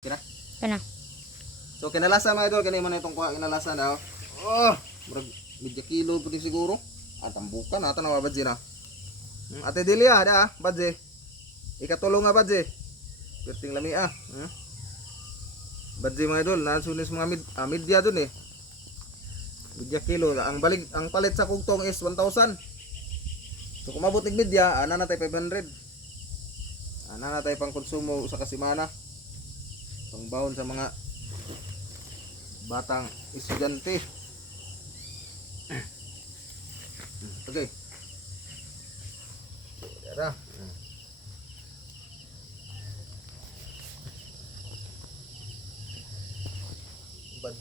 Kina? Kana. So kinalasa mga idol, kanina man itong kuha kinalasa daw. Oh, murag medyo kilo puti siguro. At tambukan ata na badje na. Ate Delia da, badje. Ikatulong nga badje. Perting lami ah. Badje mga idol, nasunis mga media dun eh. Media kilo, ang palit sa kugtong is 1,000. So kung mabot ig media, ana na tay 500. Ana na tay pang konsumo sa kasimana. Pangbawon sa mga batang estudyante. Okay. Tara.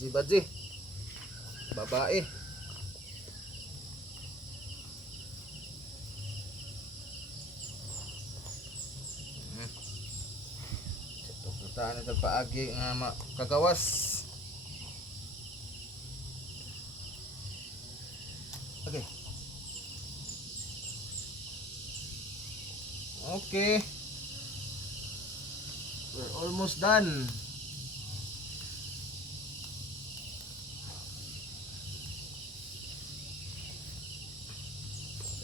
Badji. Babae. Ito kita na paagi nga makagawas. Okay. Okay. We're almost done.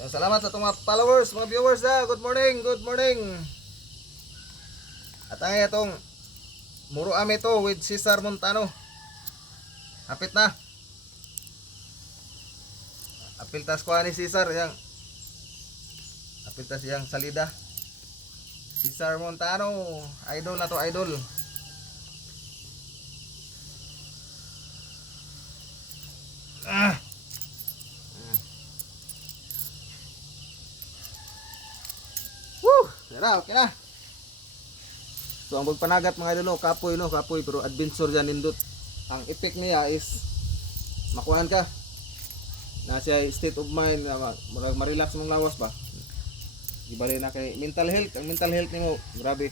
Salamat sa itong mga followers, mga viewers ha. Good morning, good morning. At ang itong Muro Ame to with Cesar Montano. Hapit na. Apiltas ko ni Cesar yang. Apiltas yang salida. Cesar Montano, idol na to, idol. Tara, okay na. So ang pagpanagat mga idol, kapoy no, kapoy pero adventure yan nindot. Ang effect niya is makuhaan ka. Na siya state of mind, ma-relax mong lawas ba. Gibali na kay mental health, ang mental health nimo, grabe.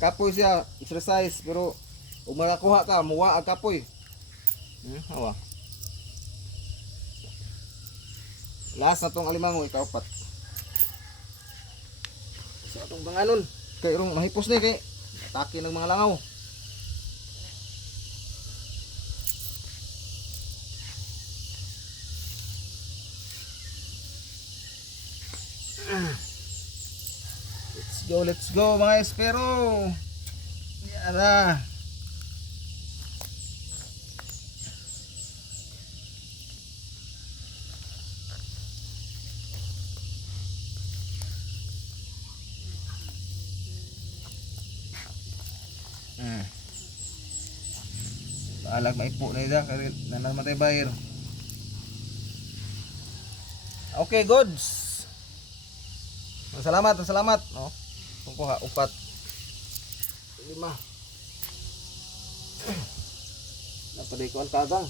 Kapoy siya, exercise pero ug makakuha ka, muwa ang kapoy. Hawa. Last na tong alimango ikaw pat. So atong banganon kay rong mahipos ni kay atake ng mga langaw. Let's go mga espero. Yara. Alag maipo na ida kay nanamatay bayar. Okay, goods. Salamat. No. Tungko ha, 4 5 napaday ko ang kagang.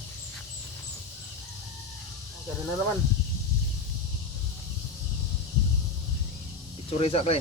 Gano'n na naman. Picture isa pre.